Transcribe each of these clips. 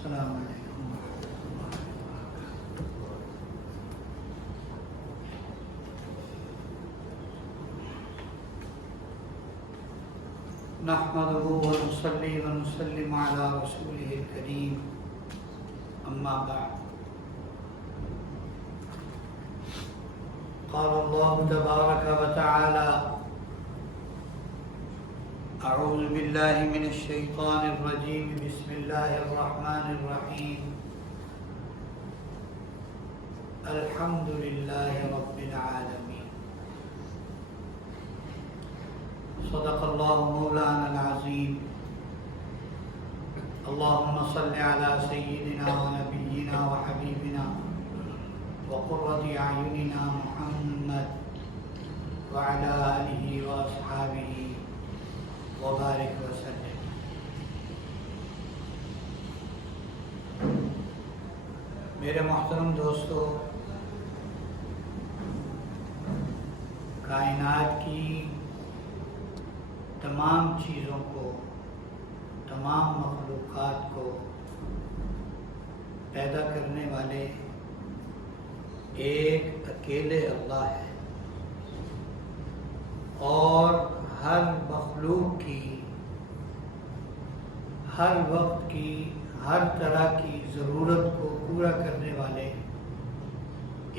السلام علیکم۔ نحمده ونصلي ونسلم على رسوله الكريم، اما بعد، قال الله تبارك وتعالى: اعوذ باللہ من الشیطان الرجیم، بسم اللہ الرحمن الرحیم، الحمد للہ رب العالمین، صدق اللہ مولانا العظیم، اللہم صل علی سیدنا و نبینا و حبیبنا و قرۃ اعیننا محمد وعلی آلہ و اصحابہ وبارک وسلم۔ میرے محترم دوستو، کائنات کی تمام چیزوں کو، تمام مخلوقات کو پیدا کرنے والے ایک اکیلے اللہ ہے، اور ہر مخلوق کی، ہر وقت کی، ہر طرح کی ضرورت کو پورا کرنے والے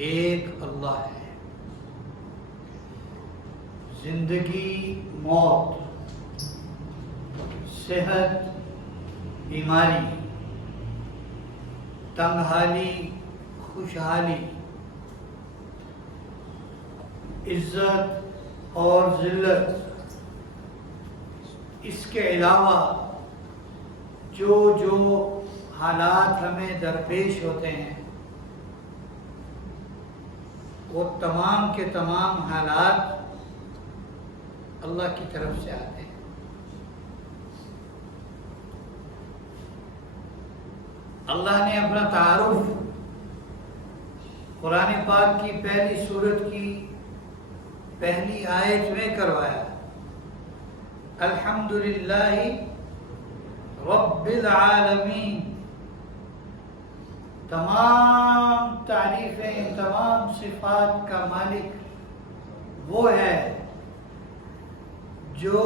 ایک اللہ ہے۔ زندگی، موت، صحت، بیماری، تنگحالی، خوشحالی، عزت اور ذلت، اس کے علاوہ جو حالات ہمیں درپیش ہوتے ہیں، وہ تمام کے تمام حالات اللہ کی طرف سے آتے ہیں۔ اللہ نے اپنا تعارف قرآن پاک کی پہلی سورت کی پہلی آیت میں کروایا: الحمدللہ رب العالمین۔ تمام تعریفیں، تمام صفات کا مالک وہ ہے جو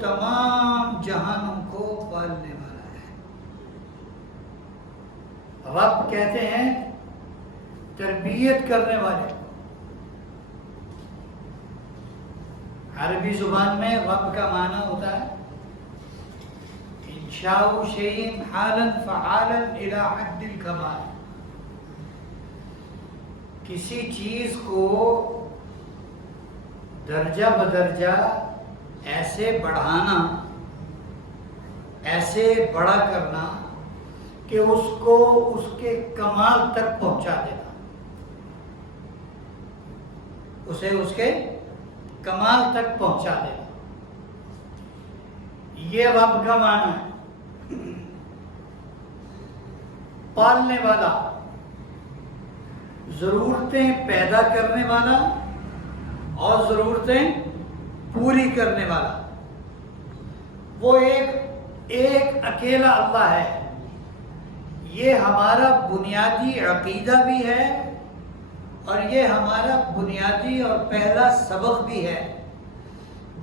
تمام جہانوں کو پالنے والا ہے۔ رب کہتے ہیں تربیت کرنے والے۔ عربی زبان میں رب کا معنی ہوتا ہے انشاء شیء حالا فعالا الی حد الکمال، کسی چیز کو درجہ بدرجہ ایسے بڑھانا، ایسے بڑا کرنا کہ اس کو اس کے کمال تک پہنچا دینا، اسے اس کے کمال تک پہنچا دینا، یہ رب کا معنی ہے۔ پالنے والا، ضرورتیں پیدا کرنے والا اور ضرورتیں پوری کرنے والا، وہ ایک اکیلا اللہ ہے۔ یہ ہمارا بنیادی عقیدہ بھی ہے، اور یہ ہمارا بنیادی اور پہلا سبق بھی ہے۔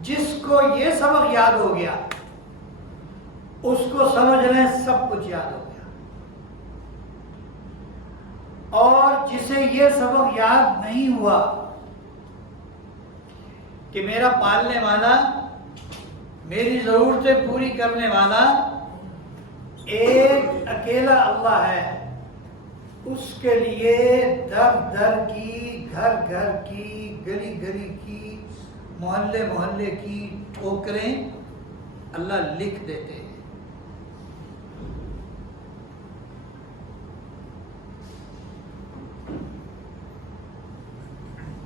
جس کو یہ سبق یاد ہو گیا، اس کو سمجھ لیں سب کچھ یاد ہو گیا، اور جسے یہ سبق یاد نہیں ہوا کہ میرا پالنے والا، میری ضرورتیں پوری کرنے والا ایک اکیلا اللہ ہے، اس کے لیے در در کی، گھر گھر کی، گلی گلی کی، محلے محلے کی ٹھوکریں اللہ لکھ دیتے ہیں۔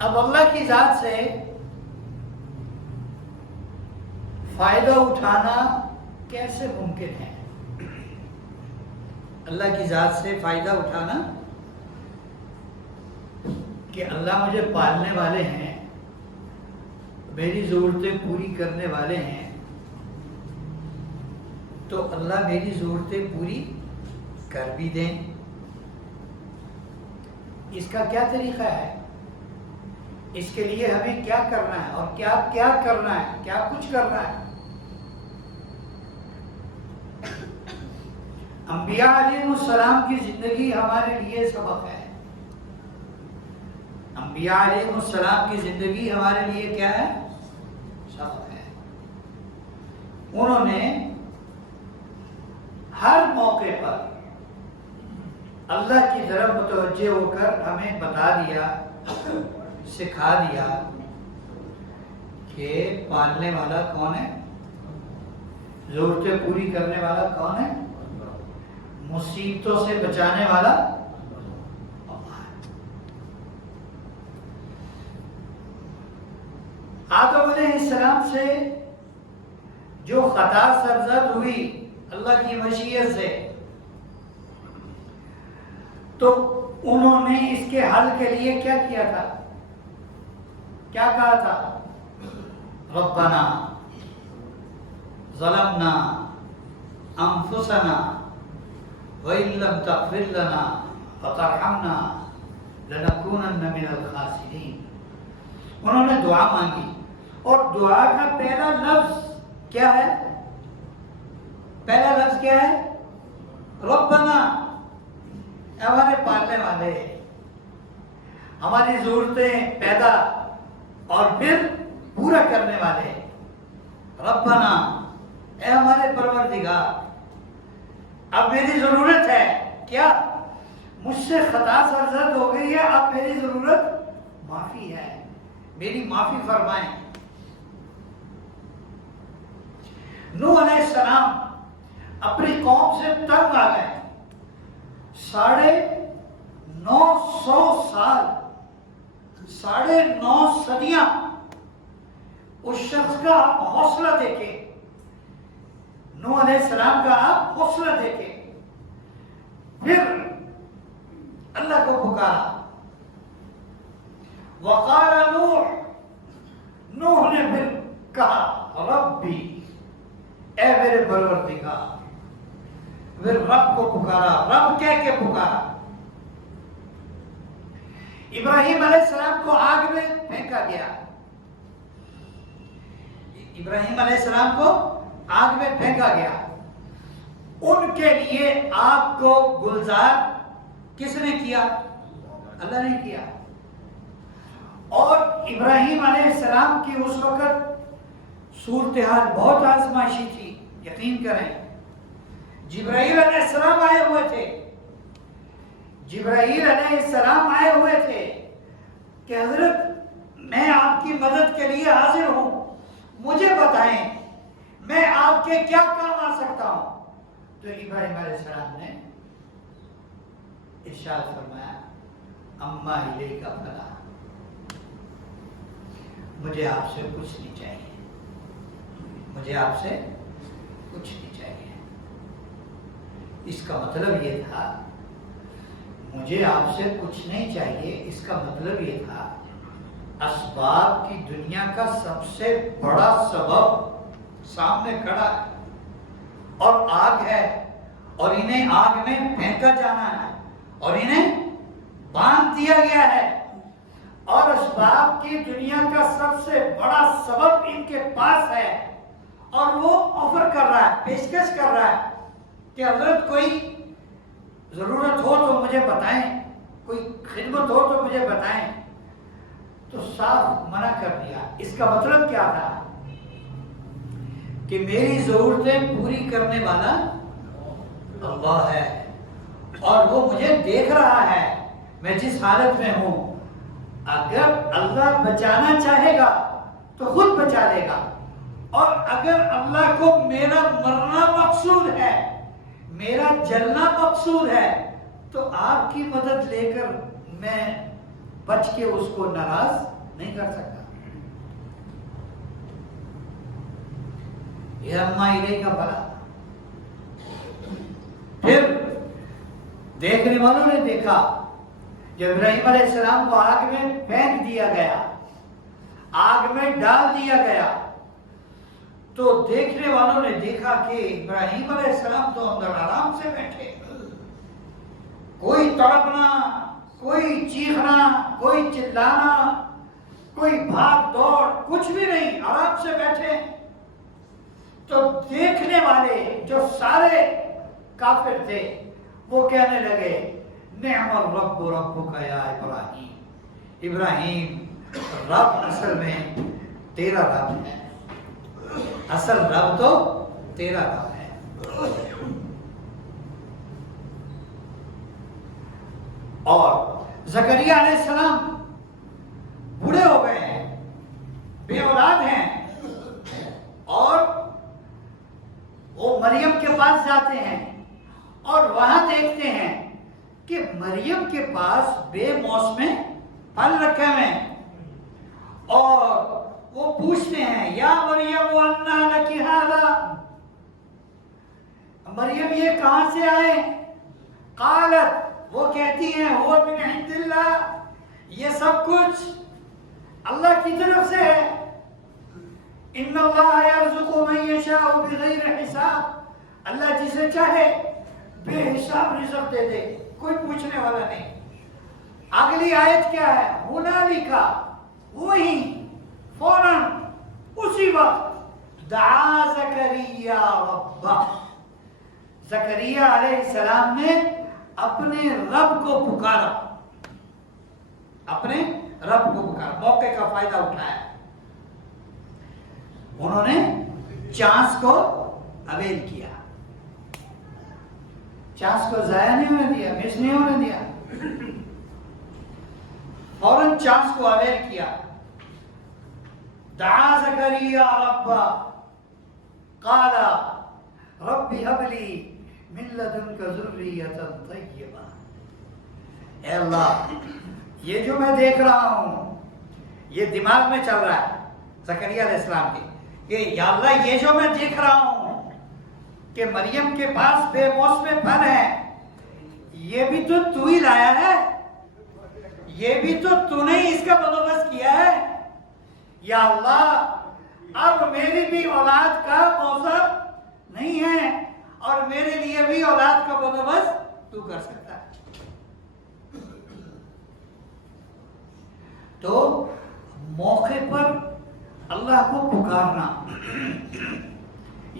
اب اللہ کی ذات سے فائدہ اٹھانا کیسے ممکن ہے؟ اللہ کی ذات سے فائدہ اٹھانا کہ اللہ مجھے پالنے والے ہیں، میری ضرورتیں پوری کرنے والے ہیں، تو اللہ میری ضرورتیں پوری کر بھی دیں. اس کا کیا طریقہ ہے؟ اس کے لیے ہمیں کیا کرنا ہے اور کیا کیا کرنا ہے، کیا کچھ کرنا ہے؟ انبیاء علیہ السلام کی زندگی ہمارے لیے سبق ہے. انبیاء علیہ السلام کی زندگی ہمارے لیے کیا ہے؟ سبق ہے. انہوں نے ہر موقع پر اللہ کی طرف متوجہ ہو کر ہمیں بتا دیا، سکھا دیا کہ پالنے والا کون ہے، ضرورتیں پوری کرنے والا کون ہے، مصیبتوں سے بچانے والا اللہ ہے. آدم علیہ السلام سے جو خطا سرزد ہوئی اللہ کی مشیت سے، تو انہوں نے اس کے حل کے لیے کیا کیا تھا؟ کیا کہا تھا؟ ربنا ظلمنا انفسنا وَإِن لَّمْ تَغْفِرْ لَنَا وَتَرْحَمْنَا لَنَكُونَنَّ مِنَ الْخَاسِرِينَ. انہوں نے دعا مانگی، اور دعا کا پہلا لفظ کیا ہے؟ پہلا لفظ کیا ہے؟ ربنا. ہمارے پالنے والے، ہماری ضرورتیں پیدا اور پھر پورا کرنے والے. ربنا، اے ہمارے پروردگار، اب میری ضرورت ہے کیا؟ مجھ سے خطا سرزد ہو گئی ہے، اب میری ضرورت معافی ہے، میری معافی فرمائیں. نوح علیہ السلام اپنی قوم سے تنگ آ گئے. 950 سال، 9.5 صدیاں اس شخص کا حوصلہ دیکھے، نوح علیہ السلام کا آپ حوصلہ دیکھے. پھر اللہ کو پکارا. وقال نوح نے پھر کہا ربی، اے میرے پروردگار. پھر رب کو پکارا، رب کہہ کے پکارا. ابراہیم علیہ السلام کو آگ میں پھینکا گیا. ابراہیم علیہ السلام کو آگ میں پھینکا گیا. ان کے لیے آگ کو گلزار کس نے کیا؟ اللہ نے کیا. اور ابراہیم علیہ السلام کی اس وقت صورتحال بہت آزمائشی تھی. یقین کریں، جبرائیل علیہ السلام آئے ہوئے تھے. جبرائیل علیہ السلام آئے ہوئے تھے کہ حضرت میں آپ کی مدد کے لیے حاضر ہوں، مجھے بتائیں میں آپ کے کیا کام آ سکتا ہوں. تو ابراہیم علیہ السلام نے ارشاد فرمایا اما الیک فلا، مجھے آپ سے کچھ نہیں چاہیے، مجھے آپ سے کچھ نہیں چاہیے. اس کا مطلب یہ تھا مجھے آپ سے کچھ نہیں چاہیے، اس کا مطلب یہ تھا اسباب کی دنیا کا سب سے بڑا سبب سامنے کھڑا ہے اور آگ ہے، اور انہیں آگ میں پھینکا جانا ہے اور انہیں باندھ دیا گیا ہے، اور اسباب کی دنیا کا سب سے بڑا سبب ان کے پاس ہے، اور وہ آفر کر رہا ہے، پیشکش کر رہا ہے کہ حضرت کوئی ضرورت ہو تو مجھے بتائیں، کوئی خدمت ہو تو مجھے بتائیں. تو صاف منع کر دیا. اس کا مطلب کیا تھا کہ میری ضرورتیں پوری کرنے والا اللہ ہے، اور وہ مجھے دیکھ رہا ہے میں جس حالت میں ہوں. اگر اللہ بچانا چاہے گا تو خود بچا لے گا، اور اگر اللہ کو میرا مرنا مقصود ہے، میرا جلنا مقصود ہے، تو آپ کی مدد لے کر میں بچ کے اس کو ناراض نہیں کر سکتا. یہ اما الیک فلا. پھر دیکھنے والوں نے دیکھا جب ابراہیم علیہ السلام کو آگ میں پھینک دیا گیا، آگ میں ڈال دیا گیا، تو دیکھنے والوں نے دیکھا کہ ابراہیم علیہ السلام تو اندر آرام سے بیٹھے، تڑپنا، کوئی چیخنا، کوئی چلانا، کوئی بھاگ دوڑ، کچھ بھی نہیں، آرام سے بیٹھے. تو دیکھنے والے جو سارے کافر تھے وہ کہنے لگے نعم الرب ربک یا ابراہیم. ابراہیم، رب اصل میں تیرا رب ہے، اصل رب تو تیرا رب ہے. اور زکریا علیہ السلام بوڑھے ہو گئے ہیں، بے اولاد ہیں، اور وہ مریم کے پاس جاتے ہیں اور وہاں دیکھتے ہیں کہ مریم کے پاس بے موسم پھل رکھے ہوئے ہیں، اور وہ پوچھتے ہیں یا مریم انا لکی ھذا، مریم یہ کہاں سے آئے؟ قالت، وہ کہتی ہیں هو من عند اللہ، یہ سب کچھ اللہ کی طرف سے ہے. ان اللہ یرزق من یشاء بغیر حساب، اللہ جسے چاہے بے حساب رزق دے دے، کوئی پوچھنے والا نہیں. اگلی آیت کیا ہے؟ ہنالکا، وہی فوراً اسی وقت دعا زکریا ربہ، زکریا علیہ السلام نے اپنے رب کو پکارا، اپنے رب کو پکارا، موقع کا فائدہ اٹھایا. انہوں نے چانس کو اویل کیا، چانس کو ضائع نہیں ہونے دیا، مس نہیں ہونے دیا، فوراً چانس کو اویل کیا. دعا زکریا ربہ قال رب هب لی من لدنک ذریۃ طیبہ. اے اللہ، یہ جو میں دیکھ رہا ہوں، یہ دماغ میں چل رہا ہے زکریا علیہ السلام کے، کہ یا اللہ یہ جو میں دیکھ رہا ہوں کہ مریم کے پاس بے موسم پھل ہے، یہ بھی تو ہی لایا ہے، یہ بھی تو نے اس کا بندوبست کیا ہے. یا اللہ، اب میری بھی اولاد کا موسم نہیں ہے، اور میرے لیے بھی اولاد کا بندوبست تو کر سکتا ہے. تو موقع پر اللہ کو پکارنا.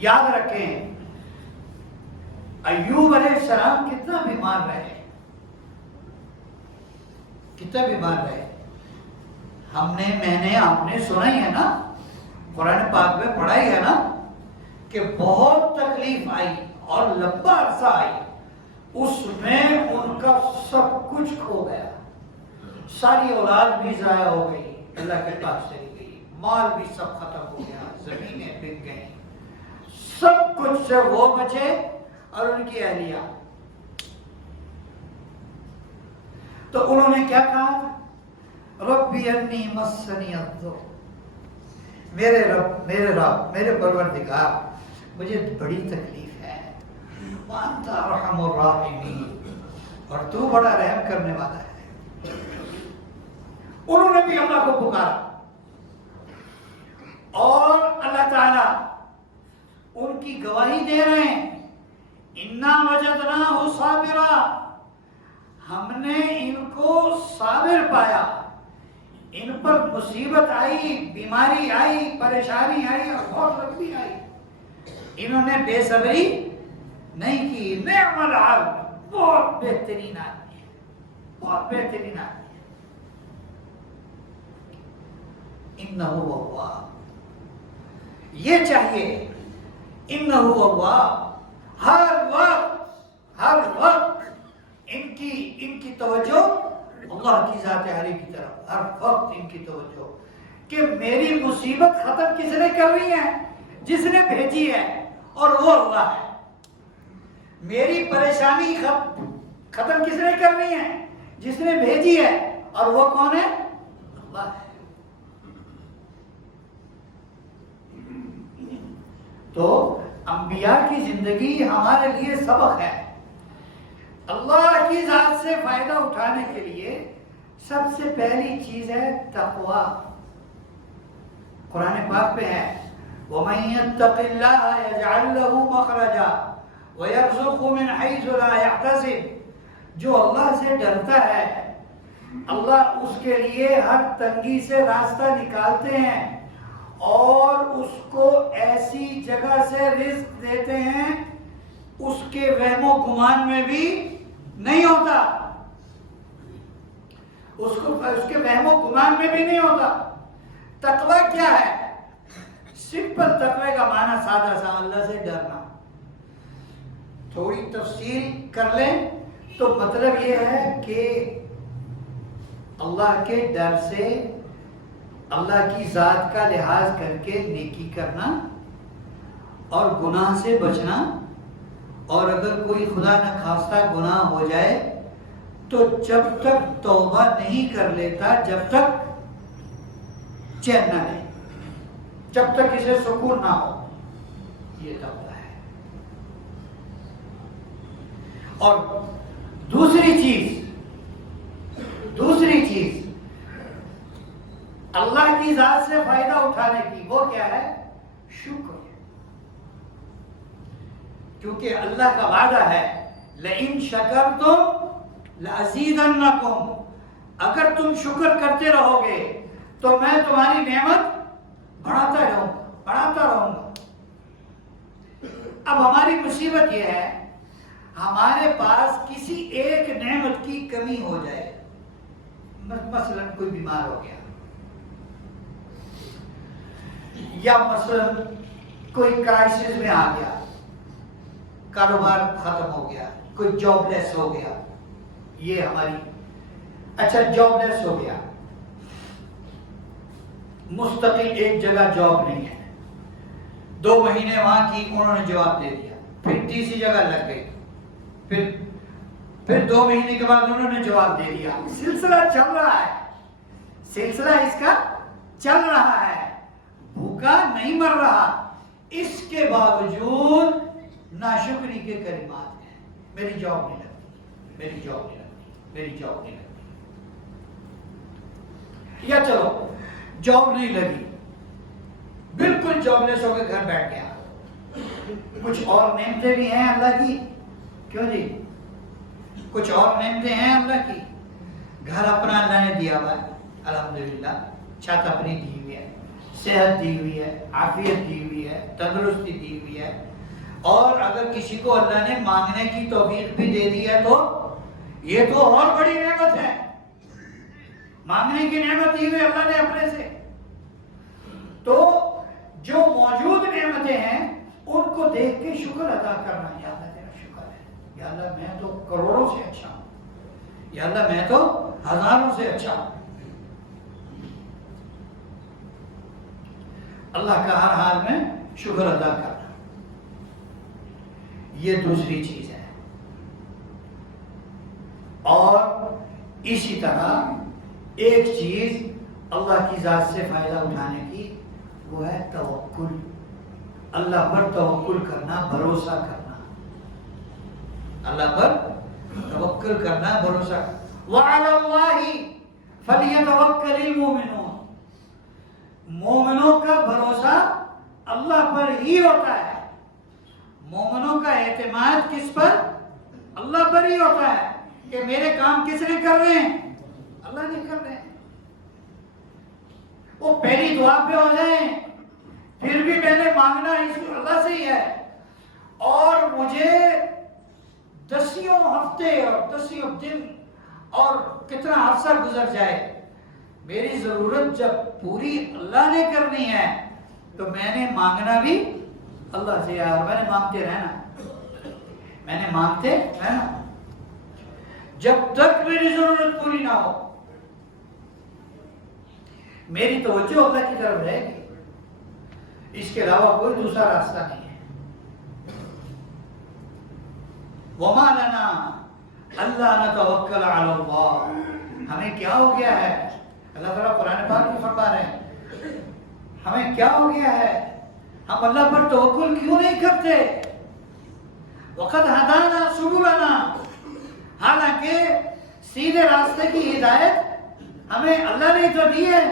یاد رکھیں ایوب علیہ السلام کتنا بیمار رہے، کتنا بیمار رہے. میں نے آپ نے سنا ہی ہے نا، قرآن پاک میں پڑھا ہی ہے نا کہ بہت تکلیف آئی اور لمبا عرصہ آئی، اس میں ان کا سب کچھ کھو گیا، ساری اولاد بھی ضائع ہو گئی، اللہ کے پاس چلی گئی، مال بھی سب ختم ہو گیا، زمینیں بک گئیں، سب کچھ سے وہ بچے اور ان کی اہلیہ. تو انہوں نے کیا کہا؟ ربی انی مسنی الضر، میرے پروردگار، مجھے بڑی تکلیف ہے، وانت ارحم الراحمین، اور تو بڑا رحم کرنے والا ہے. انہوں نے بھی اللہ کو پکارا، اور اللہ تعالی ان کی گواہی دے رہے ہیں انا وجدناہ صابرا، ہم نے ان کو صابر پایا. ان پر مصیبت آئی، بیماری آئی، پریشانی آئی، اور بہت لمبی آئی، انہوں نے بے صبری نہیں کی. نعم العبد، بہت بہترین آدمی ہے، بہت بہترین آدمی ہے. انہ اواب، یہ چاہیے، انہ اواب، ہر وقت ان کی توجہ اللہ کی ذات عالی کی طرف، ہر وقت ان کی توجہ کہ میری مصیبت ختم کس نے کرنی ہے؟ جس نے بھیجی ہے، اور وہ اللہ ہے. میری پریشانی ختم کس نے کرنی ہے؟ جس نے بھیجی ہے، اور وہ کون ہے؟ اللہ ہے. تو انبیاء کی زندگی ہمارے لیے سبق ہے. اللہ کی ذات سے فائدہ اٹھانے کے لیے سب سے پہلی چیز ہے تقوی. قرآن پاک پہ ہے وَمَن يَتَّقِ اللَّهَ يَجْعَلْ لَهُ مَخْرَجًا وَيَرْزُقْهُ مِنْ حَيْثُ لَا يَحْتَسِبُ جو اللہ سے ڈرتا ہے اللہ اس کے لیے ہر تنگی سے راستہ نکالتے ہیں اور اس کو ایسی جگہ سے رزق دیتے ہیں اس کے وہم و گمان میں بھی نہیں ہوتا، اس کے وہم و گمان میں بھی نہیں ہوتا۔ تقوی کیا ہے؟ سمپل تقوی کا معنی سادہ سا اللہ سے ڈرنا۔ تھوڑی تفصیل کر لیں تو مطلب یہ ہے کہ اللہ کے ڈر سے اللہ کی ذات کا لحاظ کر کے نیکی کرنا اور گناہ سے بچنا، اور اگر کوئی خدا نخواستہ گناہ ہو جائے تو جب تک توبہ نہیں کر لیتا جب تک چین نہ لے، جب تک اسے سکون نہ ہو، یہ توبہ ہے۔ اور دوسری چیز اللہ کی ذات سے فائدہ اٹھانے کی، وہ کیا ہے؟ شکر۔ کیونکہ اللہ کا وعدہ ہے لئن شکرتم لازیدنکم، اگر تم شکر کرتے رہو گے تو میں تمہاری نعمت بڑھاتا رہوں گا۔ اب ہماری مصیبت یہ ہے ہمارے پاس کسی ایک نعمت کی کمی ہو جائے، مثلا کوئی بیمار ہو گیا، یا مثلا کوئی کرائسس میں آ گیا، کاروبار ختم ہو گیا، کوئی جاب لیس ہو گیا، یہ ہماری جاب لیس ہو گیا، مستقل ایک جگہ جاب نہیں ہے، 2 مہینے وہاں کی انہوں نے جواب دے دیا، پھر تیسری جگہ لگ گئی، پھر 2 مہینے کے بعد انہوں نے جواب دے دیا، سلسلہ چل رہا ہے، سلسلہ اس کا چل رہا ہے، بھوکا نہیں مر رہا، اس کے باوجود ناشکری کے کلمات ہیں، میری جاب نہیں لگتی، میری جاب نہیں لگتی، میری جاب نہیں لگتی، یا چلو جاب نہیں لگی، بالکل جاب لیس ہو کے گھر بیٹھ گیا۔ کچھ اور نعمتیں بھی ہیں اللہ کی، کیوں جی؟ کچھ اور نعمتیں ہیں اللہ کی، گھر اپنا اللہ نے دیا ہوا ہے الحمدللہ، چھت اپنی دی ہوئی ہے، صحت دی ہوئی ہے، عافیت دی ہوئی ہے، تندرستی دی ہوئی ہے، اور اگر کسی کو اللہ نے مانگنے کی توفیق بھی دے دی ہے تو یہ تو اور بڑی نعمت ہے، مانگنے کی نعمت دی ہوئی اللہ نے اپنے سے۔ تو جو موجود نعمتیں ہیں ان کو دیکھ کے شکر ادا کرنا، یا اللہ تیرا شکر ہے، یا اللہ میں تو کروڑوں سے اچھا ہوں، یا اللہ میں تو ہزاروں سے اچھا ہوں۔ اللہ کا ہر حال میں شکر ادا کرنا، یہ دوسری چیز ہے۔ اور اسی طرح ایک چیز اللہ کی ذات سے فائدہ اٹھانے کی، وہ ہے توکل، اللہ پر توکل کرنا، بھروسہ کرنا، اللہ پر توکل کرنا، بھروسہ کرنا۔ وَعَلَى اللَّهِ فَلْيَتَوَكَّلِ الْمُؤْمِنُونَ، مومنوں کا بھروسہ اللہ پر ہی ہوتا ہے، مومنوں کا اعتماد کس پر؟ اللہ پر ہی ہوتا ہے، کہ میرے کام کس نے کر رہے ہیں؟ اللہ نے کر رہے ہیں۔ وہ پہلی دعا پہ ہو جائیں، پھر بھی میں نے مانگنا اس اللہ سے ہی ہے، اور مجھے 10 ہفتے اور 10 دن اور کتنا عرصہ گزر جائے، میری ضرورت جب پوری اللہ نے کرنی ہے تو میں نے مانگنا بھی اللہ سے ہے، اور میں نے مانگتے رہنا جب تک میری ضرورت پوری نہ ہو، میری توجہ اللہ کی طرف رہے گی، اس کے علاوہ کوئی دوسرا راستہ نہیں ہے۔ وَمَا لَنَا أَلَّا نَتَوَكَّلَ عَلَى اللَّهِ، ہمیں کیا ہو گیا ہے؟ اللہ تعالیٰ قرآن پاک میں فرما رہے ہیں ہمیں کیا ہو گیا ہے، ہم اللہ پر توکل کیوں نہیں کرتے؟ وَقَدْ هَدَانَا سُبُلَنَا، حالانکہ سیدھے راستے کی ہدایت ہمیں اللہ نے تو دی ہے۔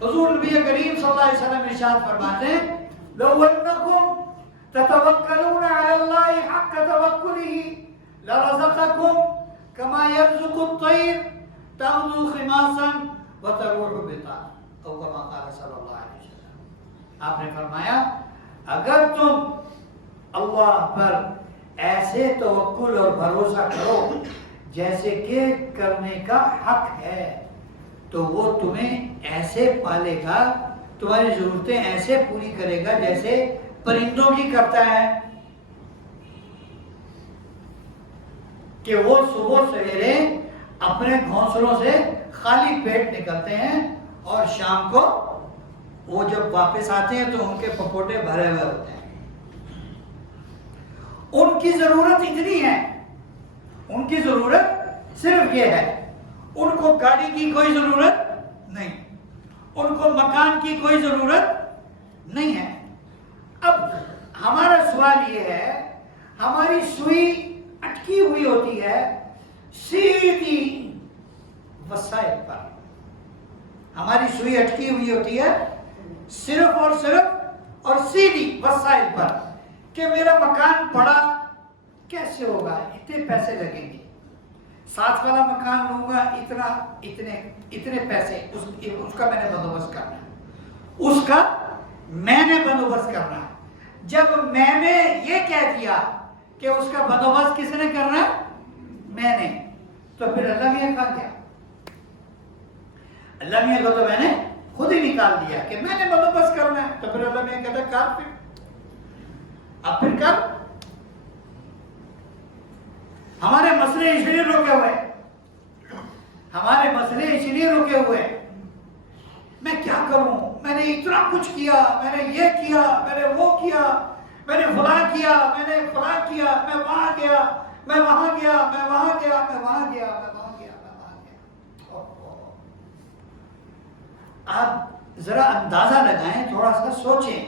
حضور نبی کریم صلی اللہ علیہ وسلم ارشاد فرماتے ہیں لَوْ أَنَّكُمْ تَتَوَكَّلُونَ عَلَى اللَّهِ حَقَّ تَوَكُّلِهِ لَرَزَقَ رزقكم كما يرزق الطير تغدو خماصا وتروح بطانا او كما قال صلی اللہ علیہ وسلم. آپ نے فرمایا اگر تم اللہ پر ایسے توکل اور بھروسہ کرو جیسے کہ کرنے کا حق ہے تو وہ تمہیں ایسے پالے گا, تمہاری ضرورتیں ایسے پوری کرے گا جیسے پرندوں کی کرتا ہے کہ وہ صبح سویرے اپنے گھونسلوں سے خالی پیٹ نکلتے ہیں اور شام کو وہ جب واپس آتے ہیں تو ان کے پپوٹے بھرے ہوئے ہوتے ہیں. ان کی ضرورت اتنی ہے, ان کی ضرورت صرف یہ ہے, ان کو گاڑی کی کوئی ضرورت نہیں, ان کو مکان کی کوئی ضرورت نہیں ہے. اب ہمارا سوال یہ ہے, ہماری سوئی اٹکی ہوئی ہوتی ہے سیدھی وسائل پر, ہماری سوئی اٹکی ہوئی ہوتی ہے صرف اور سیدھی وسائل پر کہ میرا مکان بڑا کیسے ہوگا, اتنے پیسے لگیں گے, ساتھ والا مکان لوں گا اتنے پیسے, اس کا میں نے بندوبست کرنا ہے, اس کا میں نے بندوبست کرنا ہے. جب میں نے یہ کہہ دیا کہ اس کا بندوبست کس نے کرنا ہے, میں نے, تو پھر اللہ میاں کہاں گیا؟ اللہ میاں کو تو میں نے خود ہی نکال دیا کہ میں نے بندوبست کرنا ہے, تو پھر اللہ میاں کہتا ہے کر پھر, اب پھر کر. ہمارے مسئلے اس لیے رکے ہوئے, ہمارے مسئلے اس لیے رکے ہوئے, میں کیا کروں, میں نے اتنا کچھ کیا, میں نے یہ کیا, میں نے وہ کیا, میں نے فلاں کیا, میں نے فلاں کیا, میں وہاں گیا, میں وہاں گیا, میں وہاں گیا, میں وہاں گیا, میں وہاں گیا, میں وہاں گیا. آپ ذرا اندازہ لگائیں, تھوڑا سا سوچیں.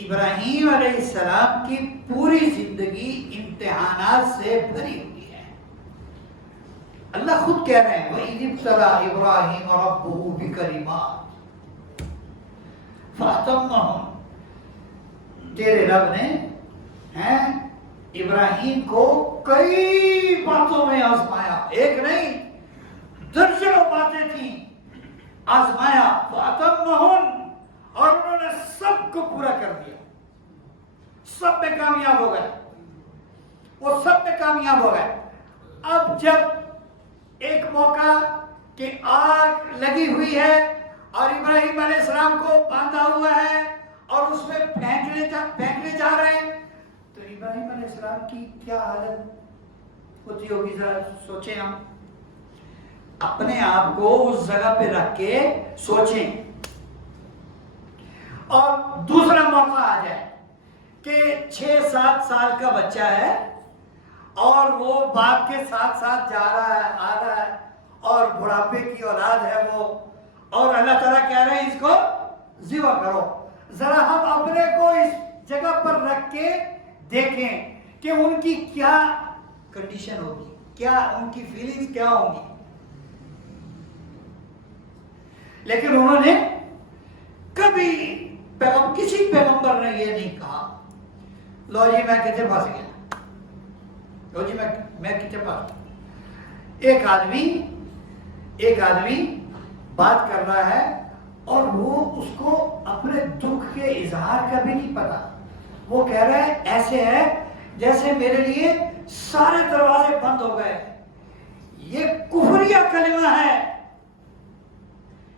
ابراہیم علیہ السلام کی پوری زندگی امتحانات سے بھری ہوئی ہے. اللہ خود کہہ رہے ہیں وَإِذِ ابْتَلَىٰ إِبْرَاهِيمَ رَبُّهُ بِكَلِمَاتٍ فَأَتَمَّهُنَّ. تیرے رب نے ابراہیم کو کئی باتوں میں آزمایا, ایک نہیں درجنوں باتیں تھیں, آزمایا. فَأَتَمَّهُنَّ, اور انہوں نے سب کو پورا کر دیا, سب میں کامیاب ہو گئے, وہ سب میں کامیاب ہو گئے. اب جب ایک موقع کہ آگ لگی ہوئی ہے اور ابراہیم علیہ السلام کو باندھا ہوا ہے اور اس میں پھینکنے جا رہے ہیں, تو ابراہیم علیہ السلام کی کیا حالت ہوتی ہوگی, ذرا سوچیں. ہم اپنے آپ کو اس جگہ پہ رکھ کے سوچیں. اور دوسرا موقع آ جائے کہ 6-7 سال کا بچہ ہے اور وہ باپ کے ساتھ ساتھ جا رہا ہے, آ رہا ہے, اور بڑھاپے کی اولاد ہے وہ, اور اللہ تعالیٰ کہہ رہے ہیں اس کو ذبح کرو. ذرا ہم اپنے کو اس جگہ پر رکھ کے دیکھیں کہ ان کی کیا کنڈیشن ہوگی, کیا ان کی فیلنگز کیا ہوں گی. لیکن انہوں نے کبھی کسی پیغمبر نے یہ نہیں کہا لو جی میں کتنے پاس گیا, لو جی میں کتنے پاس. ایک آدمی بات کر رہا ہے اور وہ اس کو اپنے دکھ کے اظہار کا بھی نہیں پتا. وہ کہہ رہا ہے ایسے ہے جیسے میرے لیے سارے دروازے بند ہو گئے, یہ کفریہ کلمہ ہے,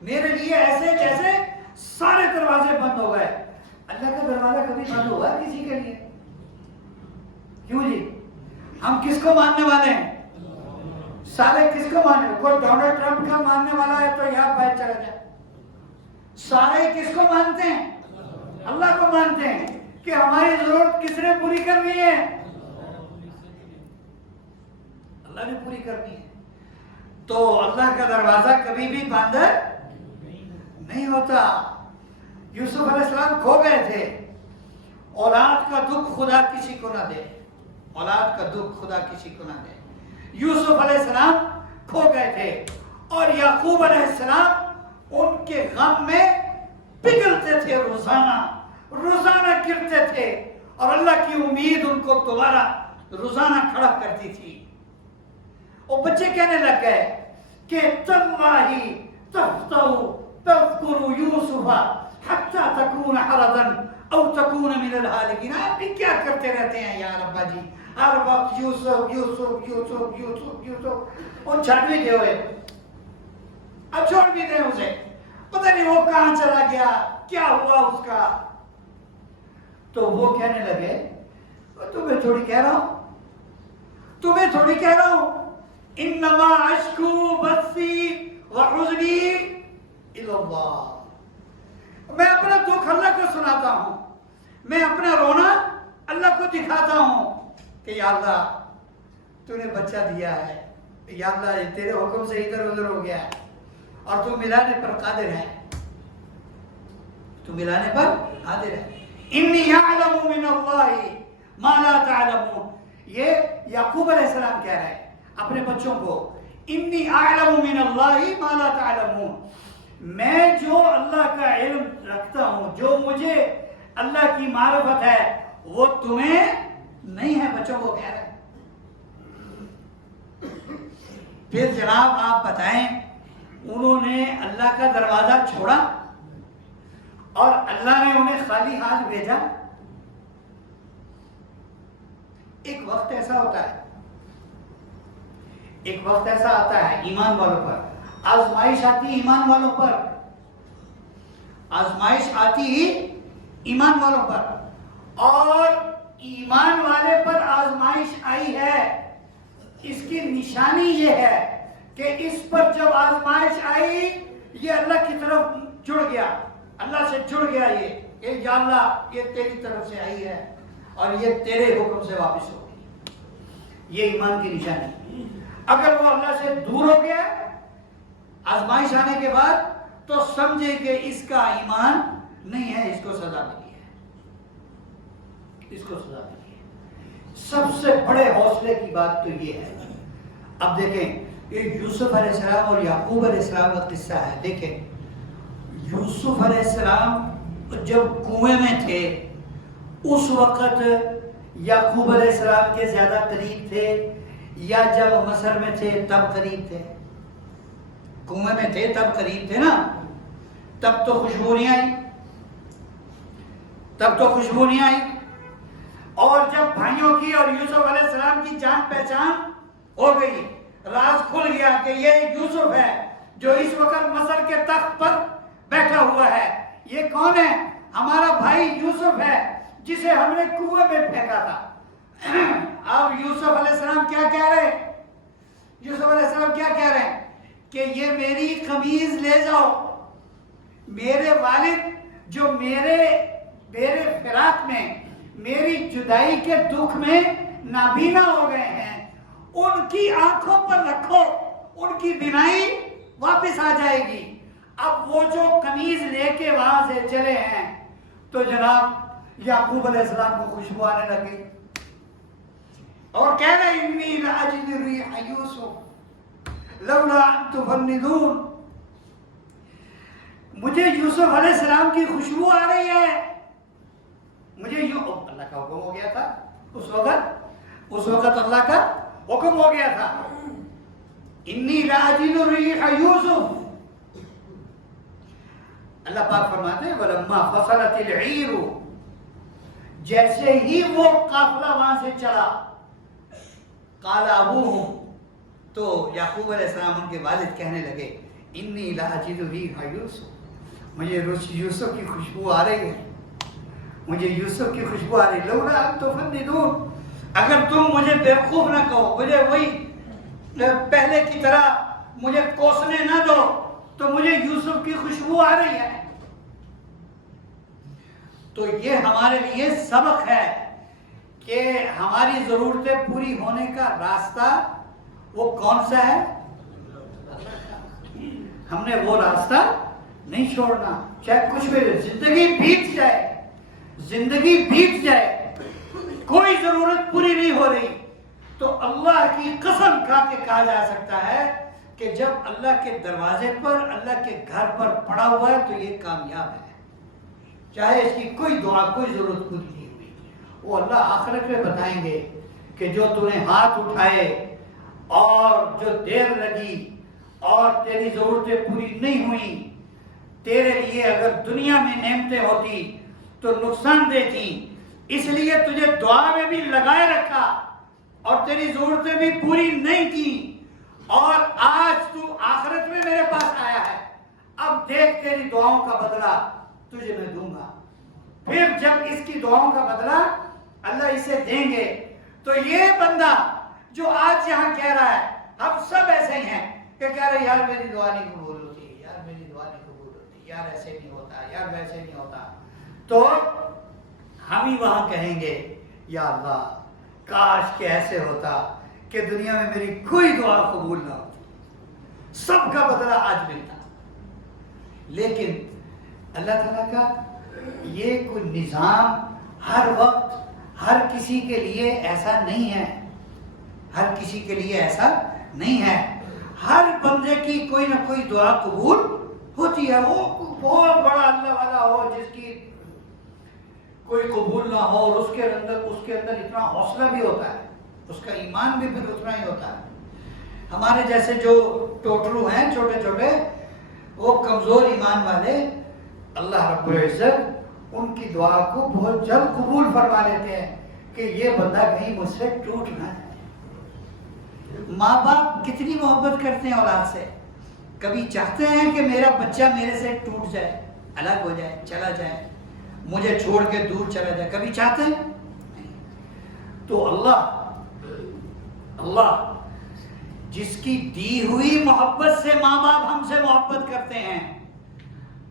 میرے لیے ایسے جیسے سارے دروازے بند ہو گئے. اللہ کا دروازہ کبھی بند ہوا کسی کے لیے؟ کیوں جی, ہم کس کو ماننے والے ہیں؟ سارے کس کو ماننے, کوئی ڈونلڈ ٹرمپ کا ماننے والا ہے تو یہاں بیٹھ چلا جائے. سارے کس کو مانتے ہیں؟ اللہ کو مانتے ہیں کہ ہماری ضرورت کس نے پوری کرنی ہے؟ اللہ نے پوری کرنی ہے. تو اللہ کا دروازہ کبھی بھی بند نہیں ہوتا. یوسف علیہ السلام کھو گئے تھے, اولاد کا دکھ خدا کسی کو نہ دے, اولاد کا دکھ خدا کسی کو نہ دے. یوسف علیہ السلام کھو گئے تھے اور یعقوب علیہ السلام ان کے غم میں پگھلتے تھے, روزانہ گرتے تھے, اور اللہ کی امید ان کو دوبارہ روزانہ کھڑا کرتی تھی. اور بچے کہنے لگ گئے کہ تاللہ تفتأ تذکر یوسف حتی تکون حرضا او تکون من الہالکین. آپ بھی کیا کرتے رہتے ہیں یار ابا جی، ہر وقت یوسف یوسف یوسف یوسف یوسف. اور چھڑ بھی گئے ہوئے، اب چھوڑ بھی دیں اسے، پتہ نہیں وہ کہاں چلا گیا، کیا ہوا اس کا. تو وہ کہنے لگے تمہیں تھوڑی کہہ رہا ہوں، تمہیں تھوڑی کہہ رہا ہوں، انما اشکو بثی وحزنی الی اللہ. میں اپنا دکھ اللہ کو سناتا ہوں، میں اپنا رونا اللہ کو دکھاتا ہوں کہ یا اللہ تو نے بچہ دیا ہے، یا اللہ یہ تیرے حکم سے ادھر ادھر ہو گیا ہے اور تو ملانے پر قادر ہے، تو ملانے پر قادر ہے. انی اعلم من اللہ ما لا تعلمون. یہ یعقوب علیہ السلام کہہ رہے ہیں اپنے بچوں کو، انی اعلم من اللہ ما لا تعلمون. میں جو اللہ کا علم رکھتا ہوں، جو مجھے اللہ کی معرفت ہے، وہ تمہیں نہیں ہے. بچوں کو کہہ رہے ہیں. پھر جناب آپ بتائیں، انہوں نے اللہ کا دروازہ چھوڑا اور اللہ نے انہیں خالی ہاتھ بھیجا. ایک وقت ایسا ہوتا ہے، ایک وقت ایسا آتا ہے ایمان والوں پر، آزمائش آتی ایمان والوں پر، آزمائش آتی ہی ایمان والوں پر. اور ایمان والے پر آزمائش آئی ہے، اس کی نشانی یہ ہے کہ اس پر جب آزمائش آئی یہ اللہ کی طرف جڑ گیا، اللہ سے جڑ گیا، یہ کہ یا اللہ یہ تیری طرف سے آئی ہے اور یہ تیرے حکم سے واپس ہوگی. یہ ایمان کی نشانی. اگر وہ اللہ سے دور ہو گیا آزمائش آنے کے بعد تو سمجھے کہ اس کا ایمان نہیں ہے، اس کو سزا ملی ہے، اس کو سزا ملی ہے. سب سے بڑے حوصلے کی بات تو یہ ہے. اب دیکھیں یہ یوسف علیہ السلام اور یعقوب علیہ السلام کا قصہ ہے. دیکھیں یوسف علیہ السلام جب کنویں میں تھے اس وقت یعقوب علیہ السلام کے زیادہ قریب تھے یا جب مصر میں تھے تب قریب تھے؟ کنویں میں تھے تب قریب تھے نا، تب تو خوشبو نہیں آئی، تب تو خوشبو نہیں آئی. اور جب بھائیوں کی اور یوسف علیہ السلام کی جان پہچان ہو گئی، راز کھل گیا کہ یہ یوسف ہے جو اس وقت مصر کے تخت پر بیٹھا ہوا ہے. یہ کون ہے؟ ہمارا بھائی یوسف ہے جسے ہم نے کنویں میں پھینکا تھا. اب یوسف علیہ السلام کیا کہہ رہے ہیں؟ یوسف علیہ السلام کیا کہہ رہے ہیں کہ یہ میری قمیض لے جاؤ، میرے والد جو میرے فراق میں، میری جدائی کے دکھ میں نابینا ہو گئے ہیں، ان کی آنکھوں پر رکھو، ان کی بینائی واپس آ جائے گی. اب وہ جو قمیض لے کے وہاں سے چلے ہیں تو جناب یعقوب علیہ السلام کو خوشبو آنے لگی اور کہہ رہے انی لاجد ریح یوسف لولا ان تفندون. مجھے یوسف علیہ السلام کی خوشبو آ رہی ہے. مجھے اللہ کا حکم ہو گیا تھا اس وقت اللہ کا حکم ہو گیا تھا. انی لاجد ریح یوسف. اللہ پاک فرماتے ہیں وَلَمَّا فَصَلَتِ الْعِيرُ، جیسے ہی وہ قافلہ وہاں سے چلا، قَالَ أَبُوهُمْ، تو یعقوب علیہ السلام ان کے والد کہنے لگے انی لَأَجِدُ رِیحَ یوسف، مجھے یوسف کی خوشبو آ رہی ہے، مجھے یوسف کی خوشبو آ رہی ہے. لولا ان تفندون، اگر تم مجھے بیوقوف نہ کہو، مجھے وہی پہلے کی طرح مجھے کوسنے نہ دو، تو مجھے یوسف کی خوشبو آ رہی ہے. تو یہ ہمارے لیے سبق ہے کہ ہماری ضرورتیں پوری ہونے کا راستہ وہ کون سا ہے؟ ہم نے وہ راستہ نہیں چھوڑنا، چاہے کچھ بھی زندگی بیت جائے، زندگی بیت جائے، کوئی ضرورت پوری نہیں ہو رہی تو اللہ کی قسم کھا کے کہا جا سکتا ہے کہ جب اللہ کے دروازے پر، اللہ کے گھر پر پڑا ہوا ہے تو یہ کامیاب ہے، چاہے اس کی کوئی دعا، کوئی ضرورت پوری نہیں ہوئی. وہ اللہ آخرت میں بتائیں گے کہ جو تو نے ہاتھ اٹھائے اور جو دیر لگی اور تیری ضرورتیں پوری نہیں ہوئی، تیرے لیے اگر دنیا میں نعمتیں ہوتی تو نقصان دہ تھی، اس لیے تجھے دعا میں بھی لگائے رکھا اور تیری ضرورتیں بھی پوری نہیں کی، اور آج تو آخرت میں میرے پاس آیا ہے، اب دیکھ تیری دعاؤں کا بدلہ تجھے میں دوں گا۔ پھر جب اس کی دعاؤں کا بدلہ اللہ اسے دیں گے تو یہ بندہ جو آج یہاں کہہ رہا ہے، ہم سب ایسے ہی ہیں کہ کہہ رہے یار میری دعا نہیں قبول ہوتی، یار میری دعا نہیں قبول ہوتی، یار ایسے نہیں ہوتا، یار ویسے نہیں ہوتا، تو ہم ہی وہاں کہیں گے یا اللہ کاش کہ ایسے ہوتا کہ دنیا میں میری کوئی دعا قبول نہ ہوتی، سب کا بدلہ آج ملتا۔ لیکن اللہ تعالیٰ کا یہ کوئی نظام ہر وقت ہر کسی کے لیے ایسا نہیں ہے، ہر کسی کے لیے ایسا نہیں ہے۔ ہر بندے کی کوئی نہ کوئی دعا قبول ہوتی ہے، وہ بہت بڑا اللہ والا ہو جس کی کوئی قبول نہ ہو، اور اس کے اندر اتنا حوصلہ بھی ہوتا ہے، اس کا ایمان بھی پھر اتنا ہی ہوتا ہے۔ ہمارے جیسے جو ٹوٹرو ہیں چھوٹے چھوٹے، وہ کمزور ایمان والے، اللہ رب العزت ان کی دعا کو بہت جلد قبول فرما لیتے ہیں کہ یہ بندہ کہیں مجھ سے ٹوٹ نہ جائے۔ ماں باپ کتنی محبت کرتے ہیں اولاد سے، کبھی چاہتے ہیں کہ میرا بچہ میرے سے ٹوٹ جائے، الگ ہو جائے، چلا جائے، مجھے چھوڑ کے دور چلا جائے، کبھی چاہتے ہیں؟ تو اللہ جس کی دی ہوئی محبت سے ماں باپ ہم سے محبت کرتے ہیں،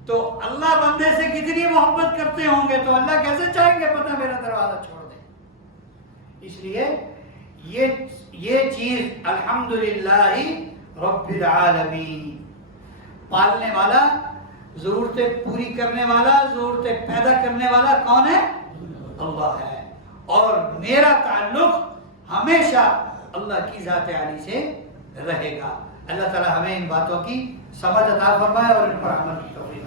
تو اللہ بندے سے کتنی محبت کرتے ہوں گے، تو اللہ کیسے چاہیں گے پتہ میرا دروازہ چھوڑ دے۔ اس لیے یہ چیز الحمدللہ رب العالمین، پالنے والا، ضرورتیں پوری کرنے والا، ضرورتیں پیدا کرنے والا کون ہے؟ اللہ ہے، اور میرا تعلق ہمیشہ اللہ کی ذات عالی سے رہے گا۔ اللہ تعالی ہمیں ان باتوں کی سمجھ عطا فرمائے اور ان پر عمل کی توفیق